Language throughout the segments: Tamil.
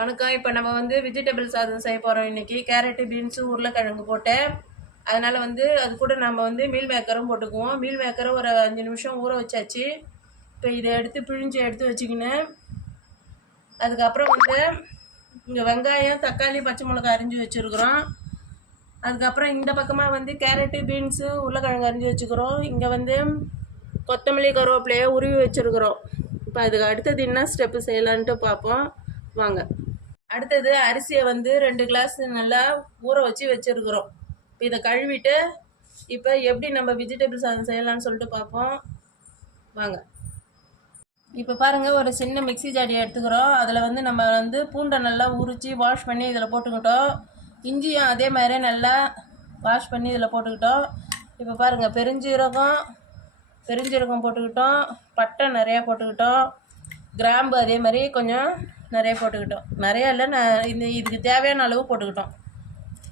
வணக்கம். இப்போ நம்ம வந்து வெஜிடபிள் சாதம் செய்ய போகிறோம். இன்றைக்கி கேரட்டு, பீன்ஸு, உருளைக்கிழங்கு போட்டேன். அதனால் வந்து அது கூட நம்ம வந்து மீல் மேக்கரும் போட்டுக்குவோம். மீல் மேக்கரை ஒரு 5 நிமிஷம் ஊற வச்சாச்சு. இப்போ இதை எடுத்து பிழிஞ்சு எடுத்து வச்சுக்கினேன். அதுக்கப்புறம் வந்து இங்கே வெங்காயம், தக்காளி, பச்சை மிளகாய் அரிஞ்சு வச்சுருக்குறோம். அதுக்கப்புறம் இந்த பக்கமாக வந்து கேரட்டு, பீன்ஸு, உருளைக்கிழங்கு அரிஞ்சு வச்சுக்கிறோம். இங்கே வந்து கொத்தமல்லி, கருவேப்பிலையை உருவி வச்சுருக்குறோம். இப்போ அதுக்கு அடுத்தது என்ன ஸ்டெப்பு செய்யலான்ட்டு பார்ப்போம் வாங்க. அடுத்தது அரிசியை வந்து 2 கிளாஸ் நல்லா ஊற வச்சு வச்சுருக்குறோம். இப்போ இதை கழுவிட்டு இப்போ எப்படி நம்ம வெஜிடபிள் சாதம் செய்யலாம்னு சொல்லிட்டு பார்ப்போம் வாங்க. இப்போ பாருங்கள், ஒரு சின்ன மிக்சி ஜாடியை எடுத்துக்கிறோம். அதில் வந்து நம்ம வந்து பூண்டை நல்லா உரித்து வாஷ் பண்ணி இதில் போட்டுக்கிட்டோம். இஞ்சியும் அதே மாதிரி நல்லா வாஷ் பண்ணி இதில் போட்டுக்கிட்டோம். இப்போ பாருங்கள், பெருஞ்சீரகம் போட்டுக்கிட்டோம். பட்டை நிறையா போட்டுக்கிட்டோம். கிராம்பு அதே மாதிரி கொஞ்சம் நிறைய போட்டுக்கிட்டோம். நிறையா இல்லை, இதுக்கு தேவையான அளவு போட்டுக்கிட்டோம்.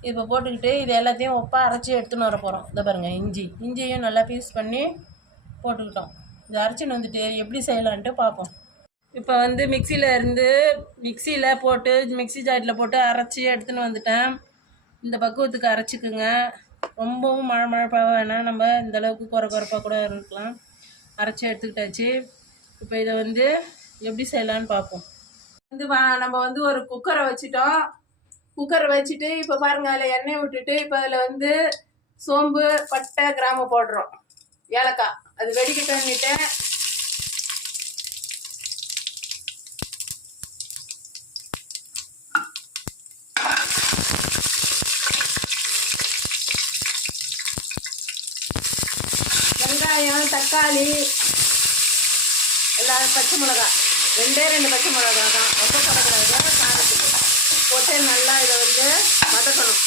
இப்போ போட்டுக்கிட்டு இது எல்லாத்தையும் ஒப்பாக அரைச்சி எடுத்துன்னு வர போகிறோம். இதை பாருங்கள், இஞ்சியும் நல்லா பீஸ் பண்ணி போட்டுக்கிட்டோம். இதை அரைச்சின்னு வந்துட்டு எப்படி செய்யலான்ட்டு பார்ப்போம். இப்போ வந்து மிக்சியில் போட்டு மிக்சி ஜாடியில் போட்டு அரைச்சி எடுத்துன்னு வந்துட்டேன். இந்த பக்குவத்துக்கு அரைச்சிக்குங்க. ரொம்பவும் மழை வேணாம், நம்ம இந்தளவுக்கு குறைப்பாக கூட இருக்கலாம். அரைச்சி எடுத்துக்கிட்டாச்சு. இப்போ இதை வந்து எப்படி செய்யலான்னு பார்ப்போம். நம்ம வந்து ஒரு குக்கரை வச்சுட்டோம். குக்கரை வச்சுட்டு இப்போ பாருங்கள், அதில் எண்ணெய் விட்டுட்டு இப்போ அதில் வந்து சோம்பு, பட்டை, கிராம்பு போடுறோம். ஏலக்காய் அது வெடிக்கிட்டோன்னுட்டு வெங்காயம், தக்காளி, எல்லாம் பச்சை மிளகாய், 2 பச்சை மிளகாய் தான், ரொம்ப தொடக்கூடாது, காரத்துக்கு போட்டு நல்லா இதை வந்து வதக்கணும்.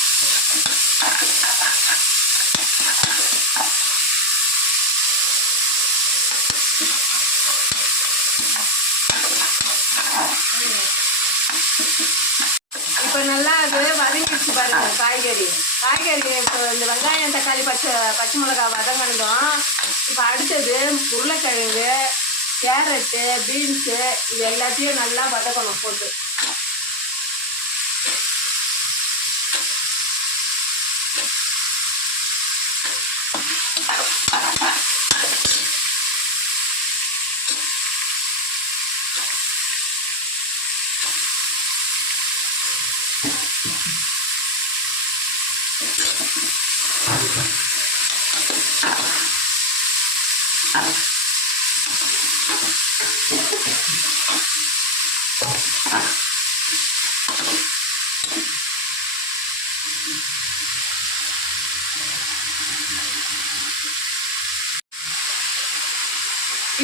இப்போ நல்லா அது வதங்கிடுச்சு பாருங்க. காய்கறி இப்போ இந்த வெங்காயம், தக்காளி, பச்சை மிளகாய் வதங்கினதும் இப்போ அடுத்தது உருளைக்கிழங்கு, கேரட்டு, பீன்ஸு இது எல்லாத்தையும் நல்லா வதக்கணும் போட்டு.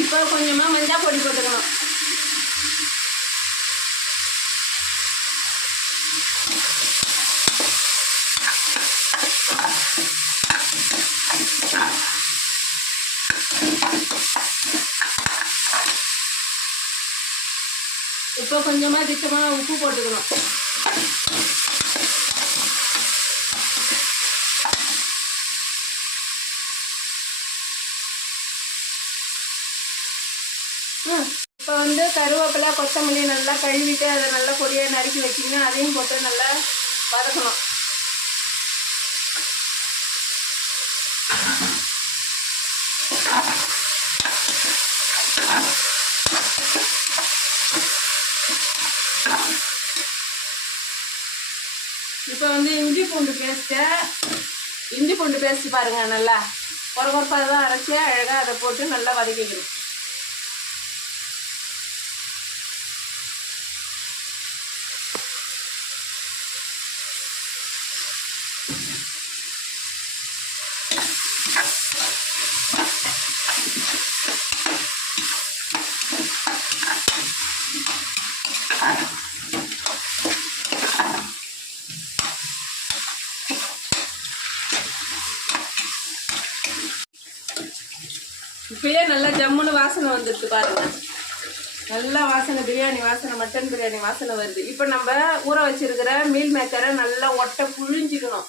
இப்போ கொஞ்சமாக மஞ்சள் பொடி போட்டுக்கணும். இப்போ கொஞ்சமாக திட்டமாக உப்பு போட்டுக்கணும். இப்போ வந்து கருவேப்பிலை, கொத்தமல்லி நல்லா கழுவிட்டு அதை நல்லா பொடியாக நறுக்கி வச்சிங்கன்னா அதையும் போட்டு நல்லா வதக்கணும். இப்போ வந்து இஞ்சி பூண்டு பேஸ்ட்டு பாருங்கள், நல்லா கொரப்பாக தான் அரைச்சி அழகாக அதை போட்டு நல்லா வதக்கிக்கணும். இப்பயே நல்லா ஜம்முன்னு வாசனை வந்துடுது பாருங்க. நல்லா வாசனை, பிரியாணி வாசனை, மட்டன் பிரியாணி வாசனை வருது. இப்போ நம்ம ஊற வச்சிருக்கிற மீல் மேக்கரை நல்லா புழிஞ்சிக்கணும்.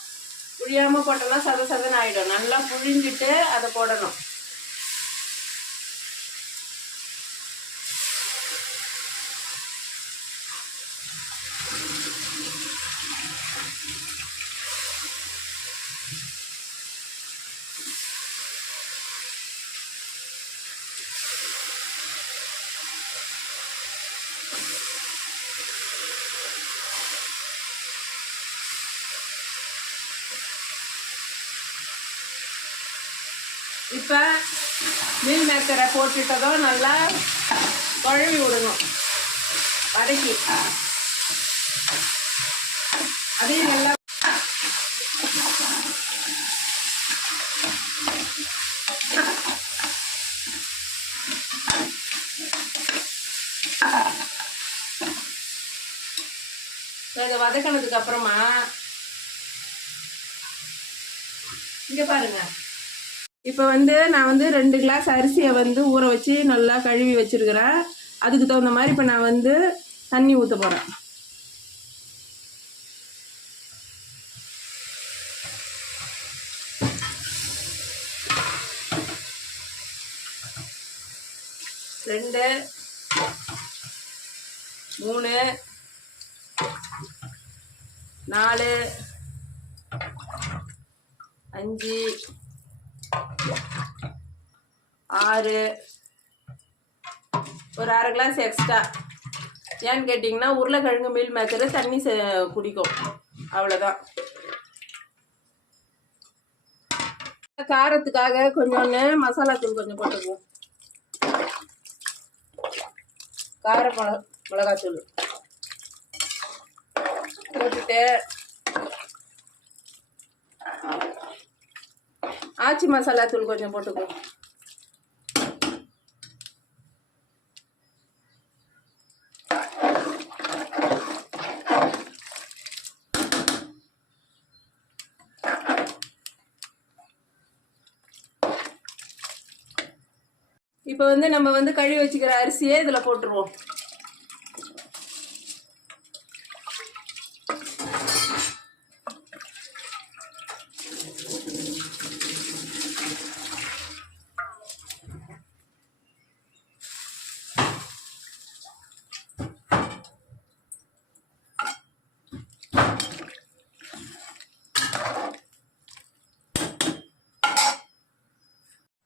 புழியாமல் போட்டோம்னா சதன்னு ஆகிடும். நல்லா புழிஞ்சிட்டு அதை போடணும். இப்போ மீல் மேக்கரை போட்டுட்டதும் நல்லா குழவி விடணும், வதக்கி அதையும் நல்லா இதை வதக்கினதுக்கு அப்புறமா இங்கே பாருங்க. இப்போ நான் 2 கிளாஸ் அரிசியை ஊற வச்சு நல்லா கழுவி வச்சிருக்கிறேன். அதுக்கு தகுந்த மாதிரி இப்போ நான் தண்ணி ஊற்ற போகிறேன். ரெண்டு 3 4 5 6 ஒரு அரை கிளாஸ் எக்ஸ்ட்ரா. ஏன்னு கேட்டிங்கன்னா உருளைக்கிழங்கு மீல் மேக்கரு தண்ணி குடிக்கும், அவ்வளோதான். காரத்துக்காக கொஞ்சோன்னு மசாலா தூள் கொஞ்சம் போட்டுக்குவோம். கார மிளகாத்தூள் போட்டுட்டு ஆச்சி மசாலா தூள் கொஞ்சம் போட்டுக்குவோம். இப்போ நம்ம கழுவி வச்சுக்கிற அரிசியை இதில் போட்டுருவோம்.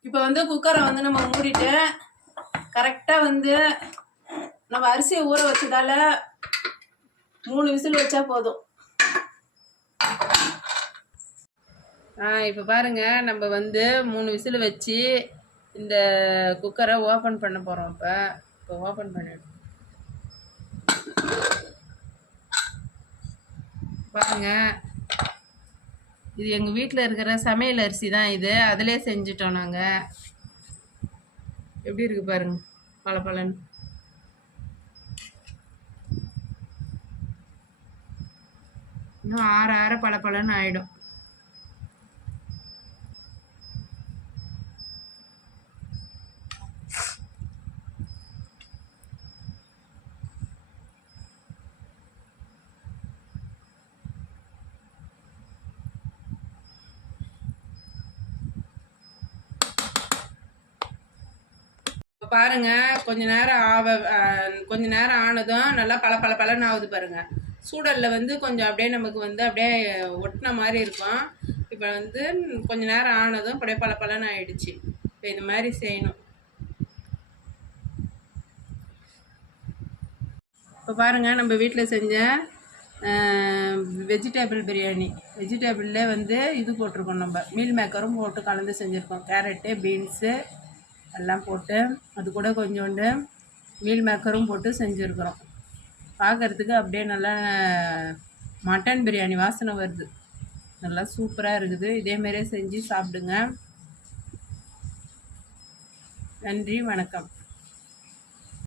இப்போ குக்கரை நம்ம மூடிட்டு கரெக்டாக நம்ம அரிசியை ஊற வச்சதால 3 விசில் வச்சா போதும். இப்போ பாருங்க, நம்ம 3 விசில் வச்சு இந்த குக்கரை ஓப்பன் பண்ண போகிறோம். இப்போ ஓப்பன் பண்ணிடுவோம். பாருங்க, இது எங்கள் வீட்டில் இருக்கிற சமையல் அரிசி தான். இது அதிலே செஞ்சிட்டோம் நாங்கள். எப்படி இருக்கு பாருங்க, பலபலன்னு. இன்னும் ஆற பலபலன்னு ஆயிடும். பாருங்க, கொஞ்ச நேரம் ஆனதும் நல்லா பலன்னு ஆகுது பாருங்க. சூடல்ல கொஞ்சம் அப்படியே நமக்கு அப்படியே ஒட்டின மாதிரி இருக்கும். இப்போ கொஞ்ச நேரம் ஆனதும் அப்படியே பலன்னு ஆயிடுச்சு. இப்போ இது மாதிரி செய்யணும். இப்போ பாருங்க, நம்ம வீட்டில் செஞ்ச வெஜிடபிள் பிரியாணி. வெஜிடபிள்லே இது போட்டிருக்கோம், நம்ம மீல் மேக்கரும் போட்டு கலந்து செஞ்சுருக்கோம். கேரட்டு, பீன்ஸு எல்லாம் போட்டு அது கூட கொஞ்சோண்டு மீல் மேக்கரும் போட்டு செஞ்சுருக்குறோம். பார்க்குறதுக்கு அப்படியே நல்லா மட்டன் பிரியாணி வாசனை வருது. நல்லா சூப்பராக இருக்குது. இதேமாரியே செஞ்சு சாப்பிடுங்க. நன்றி, வணக்கம்.